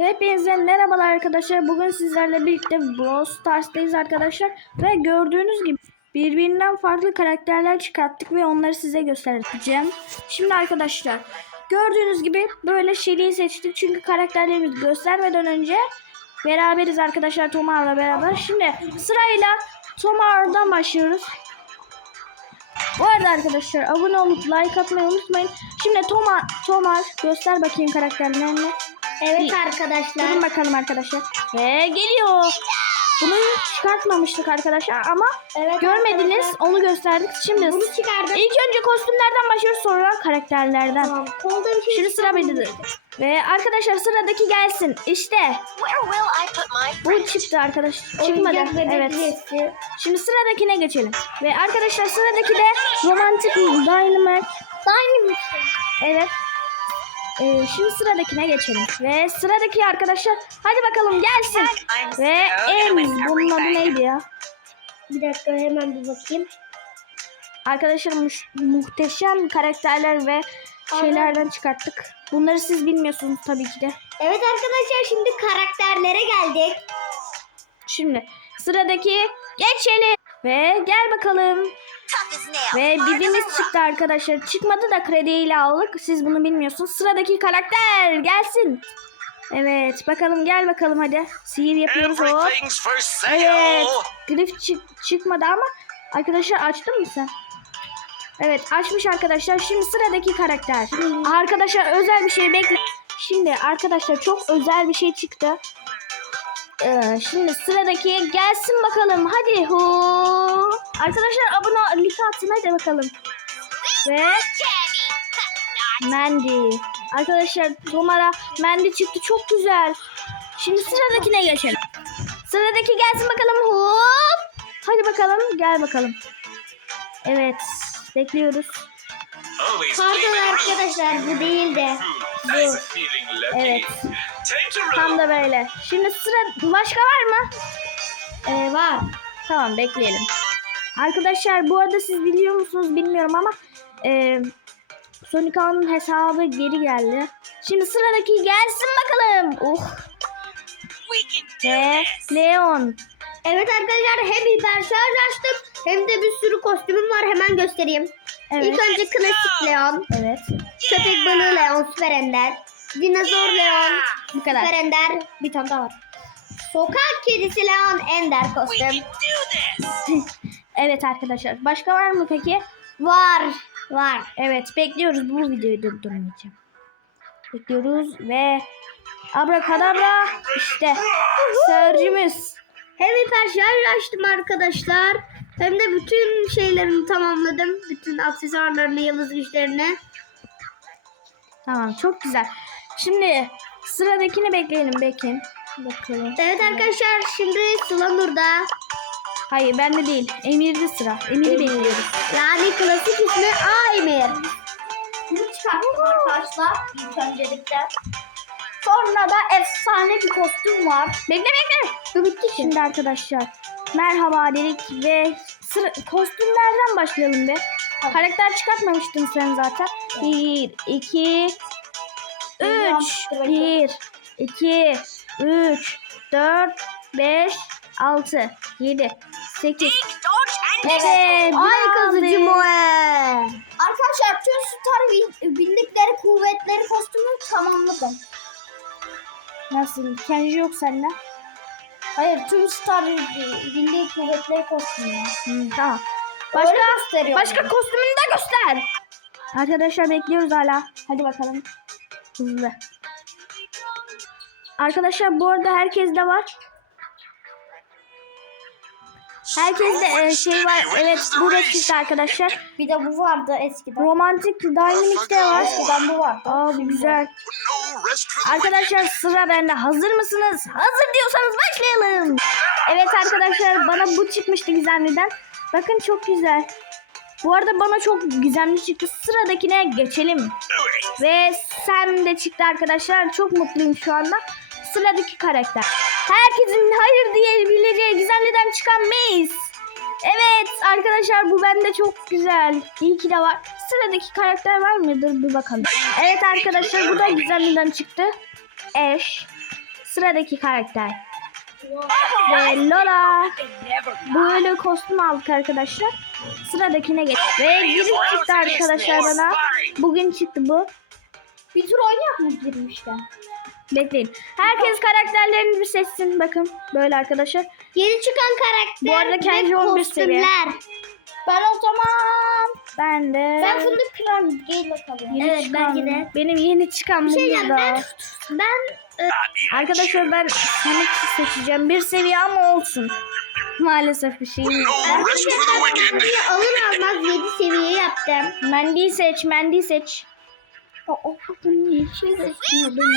Hepinize merhabalar arkadaşlar. Bugün sizlerle birlikte Brawl Stars'tayız arkadaşlar. Ve gördüğünüz gibi birbirinden farklı karakterler çıkarttık ve onları size göstereceğim. Şimdi arkadaşlar gördüğünüz gibi böyle Shelly'yi seçtik. Çünkü karakterlerimizi göstermeden önce beraberiz arkadaşlar Tomar'la beraber. Şimdi sırayla Tomar'dan başlıyoruz. Bu arada arkadaşlar abone olup like atmayı unutmayın. Şimdi Tomar, Tomar göster bakayım karakterlerini. Evet arkadaşlar. Durun bakalım arkadaşlar. Ve geliyor. Bunu çıkartmamıştık arkadaşlar ama Evet görmediniz arkadaşlar. onu gösterdik. Şimdi Bunu çıkardım. ilk önce kostümlerden başlıyoruz sonra karakterlerden. Tamam. Kolda bir şey Şimdi sıra bende. Ve arkadaşlar sıradaki gelsin. İşte bu çıktı arkadaş. Çıkmadı. Evet. Şimdi sıradakine geçelim. Ve arkadaşlar sıradaki de romantik Dynamite. Dynamite. Evet. Ee, şimdi sıradakine geçelim. Ve sıradaki arkadaşlar hadi bakalım gelsin. Ve en bunun adı neydi ya? Bir dakika hemen bir bakayım. Arkadaşlar muş- muhteşem karakterler ve şeylerden çıkarttık. Bunları siz bilmiyorsunuz tabii ki de. Evet arkadaşlar şimdi karakterlere geldik. Şimdi sıradaki geçelim. Ve gel bakalım. Ve bibimiz çıktı arkadaşlar. Çıkmadı da krediyle aldık. Siz bunu bilmiyorsunuz. Sıradaki karakter gelsin. Evet bakalım gel bakalım hadi. Sihir yapıyoruz sale. Evet. Grif çık- çıkmadı ama arkadaşlar açtın mı sen? Evet açmış arkadaşlar. Şimdi sıradaki karakter. Arkadaşlar özel bir şey bekle. Şimdi arkadaşlar çok özel bir şey çıktı. Ee, şimdi sıradaki gelsin bakalım. Hadi. Hu. Arkadaşlar abone lütfen atın hadi bakalım. Ve Mandy. Arkadaşlar Tomara Mandy çıktı çok güzel. Şimdi sıradakine geçelim. Sıradaki gelsin bakalım. Hop. Hadi bakalım gel bakalım. Evet bekliyoruz. Pardon arkadaşlar bu değil de. lucky. Evet. Tam da böyle. Şimdi sıra başka var mı? Ee, var. Tamam bekleyelim. Arkadaşlar bu arada siz biliyor musunuz bilmiyorum ama e, Sonic Ağa'nın hesabı geri geldi. Şimdi sıradaki gelsin bakalım. Do Ve. Leon. Evet arkadaşlar hem hiper şarj açtım hem de bir sürü kostümüm var hemen göstereyim. Evet. İlk önce klasik Leon, Evet. köpek balığı Leon, Süper Ender, dinozor Leon, Bu kadar. Süper Ender, bir tane daha var. Sokak kedisi Leon, Ender kostüm. Evet arkadaşlar. Başka var mı peki? Var, var. Evet bekliyoruz. Bu videoyu durdurmayacağım. Bekliyoruz ve abrakadabra işte sörcümüz. Hem hiper şarj açtım arkadaşlar. Hem de bütün şeylerini tamamladım. Bütün aksesuarlarını, yıldız güçlerini. Tamam çok güzel. Şimdi sıradakini bekleyelim Bekin. Bakalım. Evet arkadaşlar şimdi Sıla Nur'da. Hayır bende değil. Emir'de sıra. Emir'i bekliyoruz. Yani klasik ismi A Emir. Bunu çıkarttık arkadaşlar ilk öncelikle. Sonra da efsane bir kostüm var. Bekle bekle. Bu bitti şimdi. Şimdi arkadaşlar merhaba dedik ve sıra, kostümlerden başlayalım be. Karakter çıkartmamıştın sen zaten. 1, 2, 3, 1, 2, 3, 4, 5, 6, 7, 8. Dig, dodge, and Evet. Ay kazıcı. Moe. Arkadaşlar tüm star bildikleri kuvvetleri kostümü tamamladım. Nasıl? Kenji yok sende. Hayır tüm star bildiği kuvvetleri kostümü. Hı, tamam. Başka gösteriyor. başka kostümünü de göster. Arkadaşlar bekliyoruz hala. Hadi bakalım. Hızlı. Arkadaşlar bu arada herkeste var. Herkeste e, şey var. Evet bu çıktı arkadaşlar. Bir de bu vardı eskiden. Romantik Dynamic de var. Eskiden bu vardı. Aa bu güzel. Arkadaşlar sıra bende. Hazır mısınız? Hazır diyorsanız başlayalım. Evet arkadaşlar bana bu çıkmıştı gizemliden. Bakın çok güzel. Bu arada bana çok gizemli çıktı. Sıradakine geçelim. Ve Sam de çıktı arkadaşlar. Çok mutluyum şu anda. Sıradaki karakter. Herkesin hayır diyebileceği gizemliden çıkan Maze. Evet arkadaşlar bu bende çok güzel. İyi ki de var. Sıradaki karakter var mıdır bir bakalım. Evet arkadaşlar bu da gizemliden çıktı. Ash. Sıradaki karakter. Ve Lola. Böyle kostüm aldık arkadaşlar. Sıradakine geç. Ve giriş çıktı arkadaşlar bana. Bugün çıktı bu. Bir tur oynayak mı girmişken? Bekleyin. Herkes karakterlerini bir seçsin. Bakın böyle arkadaşlar. Yeni çıkan karakter Bu arada kendi ve 11 seviye. kostümler. Ben o zaman Ben de. ben fındık ile kalıyorum. Yeni Evet, çıkan- bence de. Benim yeni çıkan Bir şey diyeceğim, burada. ben, ben Arkadaşlar ben Sonic seçeceğim. Bir seviye ama olsun. Maalesef bir şeyim yok. No rest for the wicked. bunu alır almaz 7 seviye yaptım. Mendy seç, Mendy seç. O, o kadın ne şey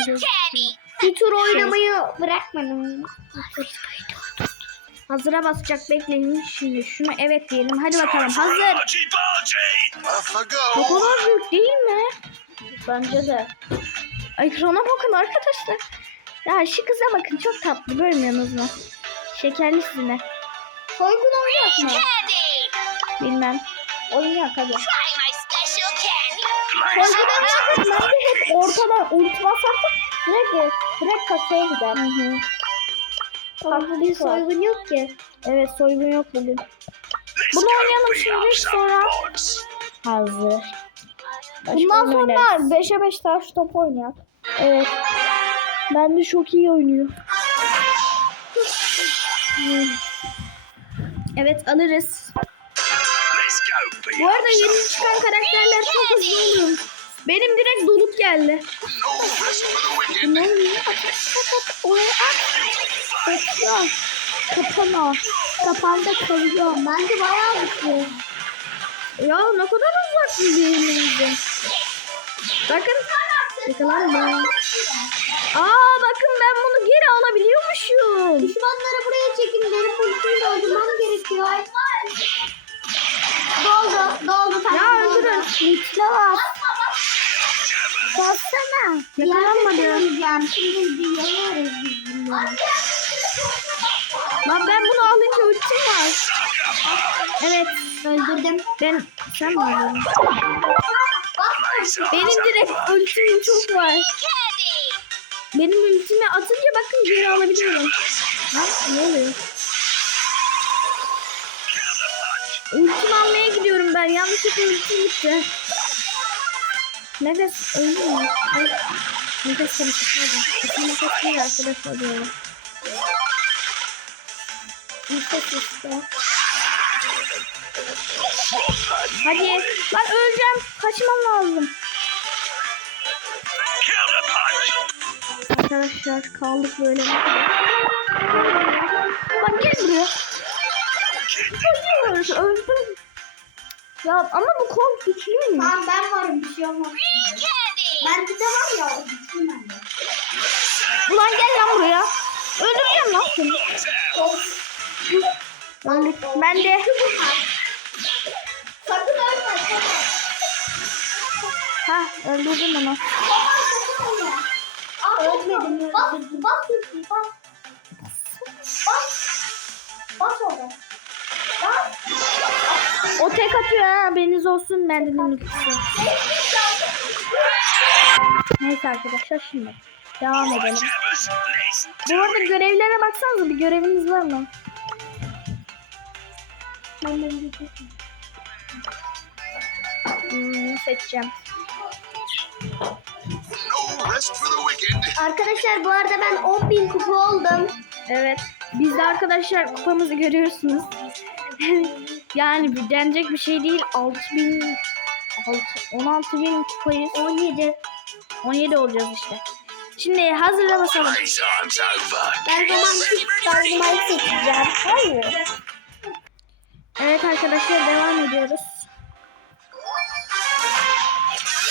Candy. Bir tur oynamayı bırakmadım. Hazıra basacak bekleyin. Şimdi şunu evet diyelim. Hadi bakalım. Hazır. Go. kadar büyük değil mi? Bence de. Ekrana bakın arkadaşlar. Ya şu kıza bakın çok tatlı görmüyorsunuz mu? Şekerli sizinle. Soygun oynayak mı? Bilmem. Oynayak hadi. Soygun oynayak bence hep ortadan ulti basarsak direkt, direkt kasaya gider. Hı hı. Farklı Bir soygun. yok ki. Evet soygun yok bugün. Bunu oynayalım şimdi, sonra-. Hazır. Başka Bundan sonra oynarız. 5'e 5 taş top oynayak. Evet. Ben de çok iyi oynuyor. Evet alırız. Bu arada yeni çıkan karakterler çok hızlı oluyor. Benim direkt dolup geldi. Ne oluyor? Oraya at. Bekliyor. Kapama. Kapanda kalıyor. Bence bayağı güçlü. Ya ne kadar uzak bir birimizdi. Bakın. Yakalanma. Aa bakın ben bunu geri alabiliyormuşum. Düşmanları buraya çekin. Benim ultimi doldurmam gerekiyor. Doldu. Doldu. Ya Tamam doldu. öldürün. Litle var. Bassana. Yakalanmadı. Şimdi bir yanıyoruz biz bunları. Lan ben bunu alınca ultim var. Evet. Öldürdüm. Ben sen mi aldın? Benim direkt ultim çok var. Benim ultimi atınca bakın geri alabiliyorum. Ha, ne oluyor? Ultim almaya gidiyorum ben. Yanlışlıkla ultim gitti. Nefes öldü mü? Nefes. İsim nefes değil arkadaşlar diyorum. İşte. Hadi. Lan öleceğim. Kaçmam lazım. Arkadaşlar kaldık böyle. Bak gel buraya. Hayır öldüm. Ya ama bu kol güçlü mü? Tamam ben varım. Bir şey olmaz. Candy. Bende de var ya. Ulan gel lan buraya. Öldüreceğim lan seni. Ben de. Sakın ölme. Ha öldürdüm onu. Aa, ölmedim. Bas, bas, bas. Bas. Bas orada. Bas. O tek atıyor ha. Haberiniz olsun. Benden ultisi. Neyse arkadaşlar şimdi. Devam edelim. Bu arada görevlere baksanıza bir göreviniz var mı? Hmm, seçeceğim. no rest for the wicked. Arkadaşlar bu arada ben 10.000 kupa oldum. Evet. Biz de arkadaşlar kupamızı görüyorsunuz. yani bir denecek bir şey değil. 6000 6 16000 kupayız. 17. 17 olacağız işte. Şimdi hazırla basalım. Playtime's over. Ben zaman Dynamite seçeceğim. Hayır. Evet arkadaşlar devam ediyoruz.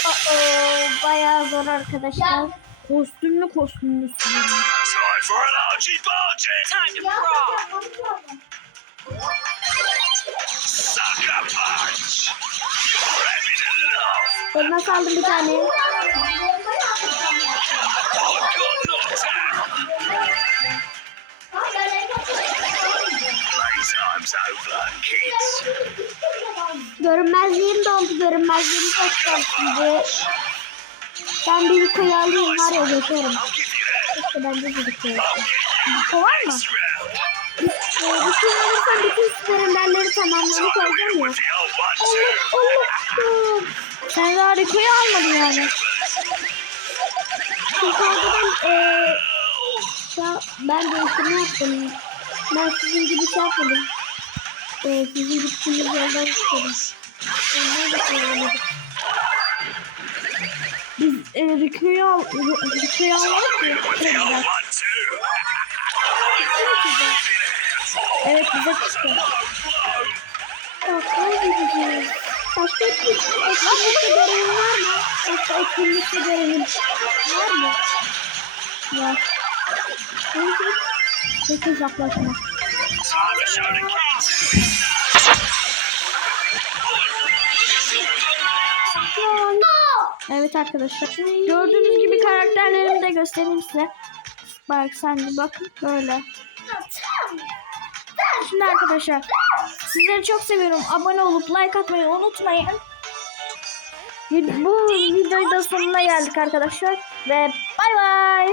Oo, bayağı zor arkadaşlar. Kostümlü kostümlü. Time for an Archie Bargy. Time to brawl. Sucker punch. You're having enough. Ben nasıl aldım bir tane? Görünmezliğim doldu. Görünmezliğim kaç şimdi. Ben bir yukarı alayım var ya geçerim. İşte bence de Rico. Rico var mı? Ee, Rico alırsan bütün süperenderleri tamamlamış olacağım ya. Allah two. Allah'ım. Sen daha Rico'yu almadın yani. Çünkü arkadan ya ben değiştirme yaptım. Ben sizin gibi şey yapmadım. Eee sizin gittiğiniz yoldan gitmedim. Ondan da kullanamadım. Biz e, Rico'yu al. Reveal one, two. Evet bize çıktı. Bak ne gideceğiz. Başka etkinlikle görevin var mı? Başka etkinlikle görevin var mı? Var. Neyse. Peki uzaklaşma. The kids. Evet arkadaşlar. Gördüğünüz gibi karakterlerimi de göstereyim size. Bak sen de bakın böyle. Şimdi arkadaşlar sizleri çok seviyorum. Abone olup like atmayı unutmayın. Bu videoyu da sonuna geldik arkadaşlar. Ve bay bay.